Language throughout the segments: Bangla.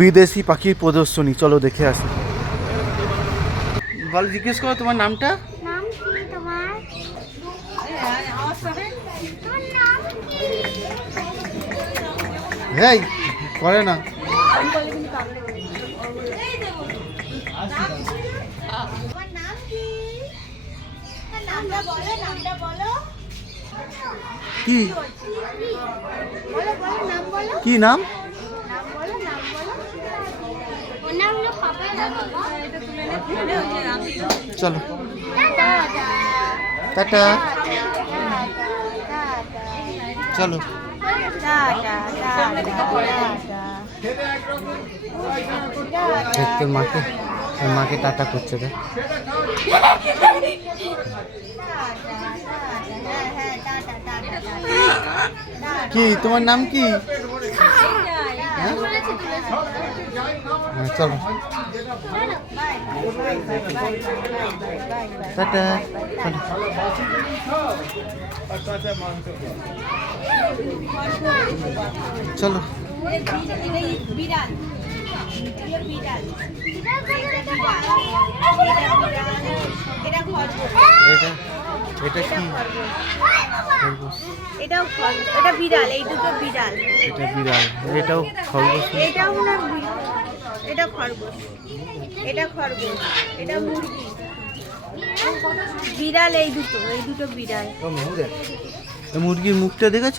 বিদেশি পাখির প্রদর্শনী চলো দেখে আসি। বল জিজ্ঞেস করো তোমার নামটা। এই করে না। নামটা বলো নামটা বলো। কি? কি নাম? চলো। টাটা। চলো। তোর মাকে। মাকে টাটা করছে দেখ। কি তোমার নাম কি? হ্যাঁ? চলো। টাটা চলো। চলো। বিড়াল। এটা এটা এটা কি এটাও খরগোশ। এটা বিড়াল এই দুটো বিড়াল। এটা বিড়াল এটাও খরগোশ না? এটাও না এটা খরগোশ। এটা খরগোশ এটা মুরগি। বিড়াল এই দুটো এই দুটো বিড়াল। মুরগির মুখটা দেখেছ?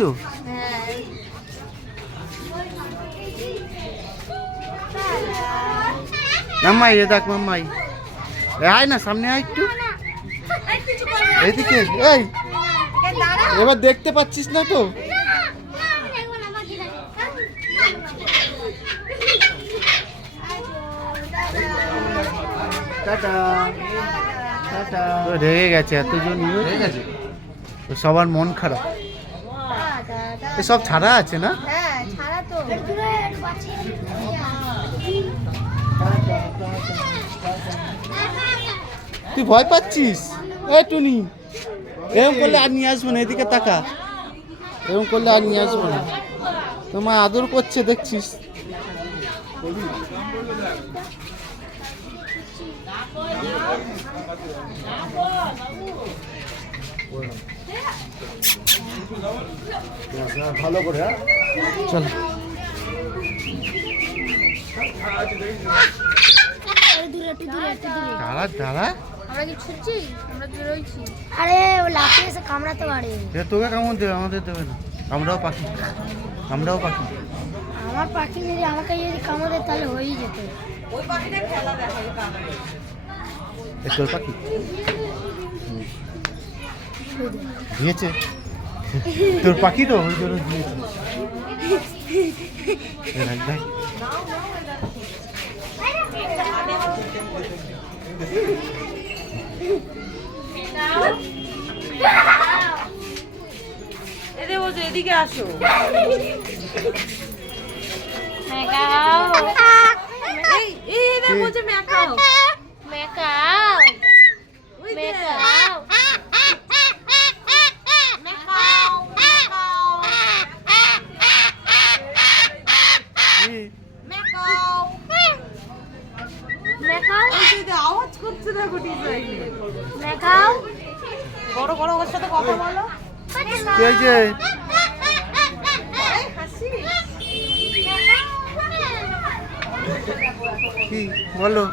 মাম্মাই এ দেখ মাম্মাই। আয় না সামনে আয় একটু। এইদিকে এই। এবার দেখতে পাচ্ছিস না তো? রেগে গেছে এতজন সবার মন খারাপ। এসব ছাড়া আছে না হ্যাঁ ছাড়া তো তুই ভয় পাচ্ছিস? এ টুনি এরকম করলে আর নিয়ে আসব না এদিকে তাকা। এরকম করলে আর নিয়ে আসব না। তোমার আদর করছে দেখছিস? ভালো করে হ্যাঁ? চলো। দূরে একটু দূরে একটু দূরে। দাঁড়া দাঁড়া। আমরা কি ছুটছি আমরা তো রয়েছি। আরে ও লাফিয়ে এসে কামড়াতে পারে। তোকে দেবে? আমাদের দেবে না। আমরাও পাখি। আমরাও পাখি। আমার পাখি যদি আমাকে যদি কামড়ে তাহলে হয়েই যেত। এ তোর পাখি? দিয়েছে তোর পাখি তো? ওই জন্য দিয়েছে এ রাখ, দেখ। এদের বলছে এদিকে আসো। এই এদের? বলছে ম্যাকাও। দেখ। মেকাও কি? মেকাও ওই যে এদের আওয়াজ করছে দেখো ডিজাইনে মেকাও বড় বড় ওর সাথে কথা বলো। কি হয়েছে? কি? বলো।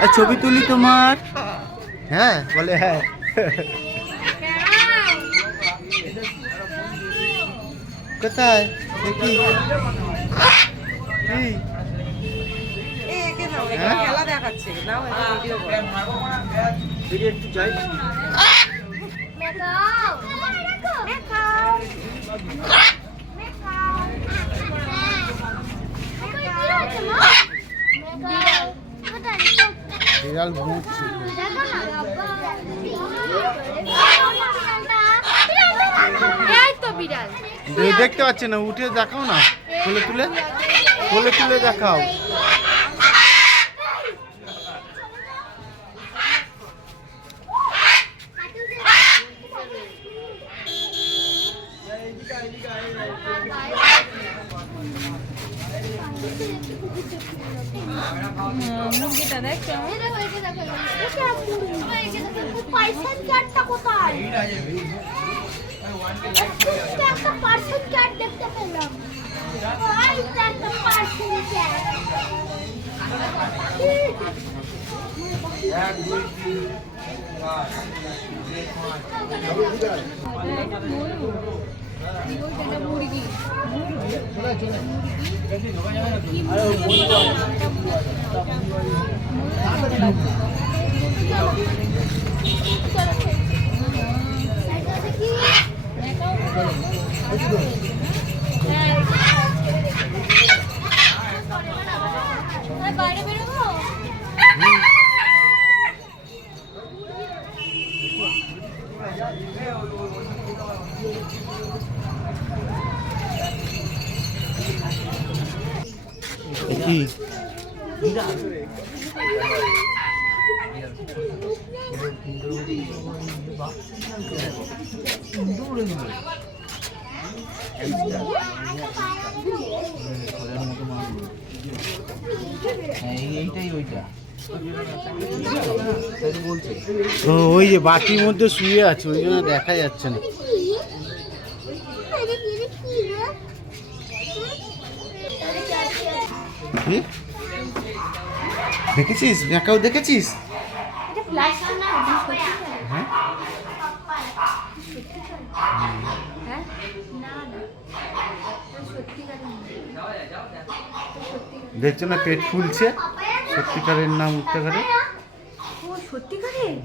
আর ছবি তুলি তোমার। হ্যাঁ বলে হ্যাঁ। কোথায়? দেখি। কি? খেলা দেখাচ্ছে। নাও ভিডিও করো। একটু যাই। বিড়াল দে- দেখতে পাচ্ছে না উঠে দেখাও না। তুলে তুলে। তুলে তুলে দেখাও। মুরগিটা দেখ কেমন পার্সেন্ট কার্ডটা কোথায় কার্ড বাইরে বেরোবো এ কি এইটাই ওইটা তাই তো বলছে ও, ওই যে বাটির মধ্যে শুয়ে আছে ওই জন্য দেখা যাচ্ছে না কি? দেখেছিস? ম্যাকাও দেখেছিস? হ্যাঁ? হ্যাঁ? দেখছ না পেট ফুলছে? সত্যিকারের নাম উঠতে পারে?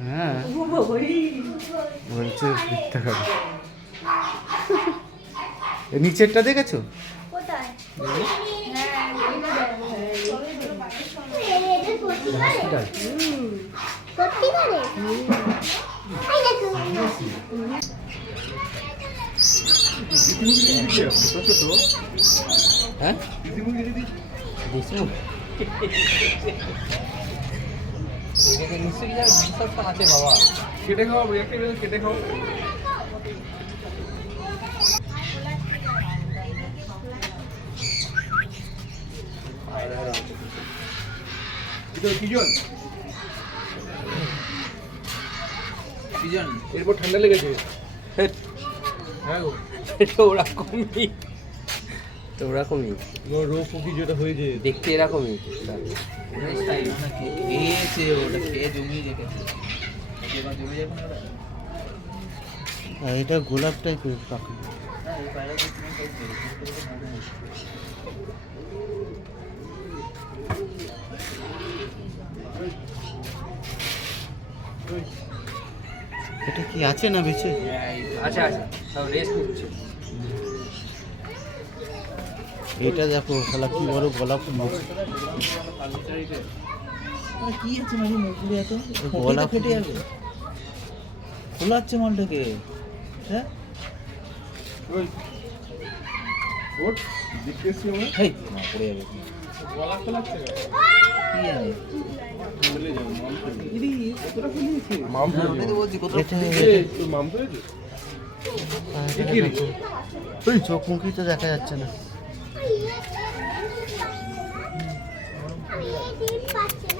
হ্যাঁ। বলছে এ নিচেরটা দেখেছ? কোথায়? সেটাই। সত্যিকারের এই দেখো হ্যাঁ? কেটে একটা কেটে খাও। এটা কিজন? দুজন এরপর ঠান্ডা লেগেছে। হ্যাঁ গো। এটা ওরকমই তো ওরকমই রোগ কি যেটা হয়েছে। দেখতে এরকমই। খেয়েছে ওটা খেয়ে জমিয়ে রেখেছে? এবার জমে যাবে না ওটা? আর এটা গোলাপ টাইপের পাখি। এই পায়রা তো তোমার সব খেয়েছে। এটা কি আছে না বেঁচে? আচ্ছা আচ্ছা সব রেস্ট করছে এটা দেখো শালা কি বড় গোলাপ ফুল। কি আছে মাঝে মুখগুলো এত? গলা ফেটে যাবে। খোলাচ্ছে মালটাকে। হ্যাঁ? ওই ওট দেখতেছি আমরা হেই। মা পড়ে যাবে। চোখ মুখই তো দেখা যাচ্ছে না পাচ্ছে না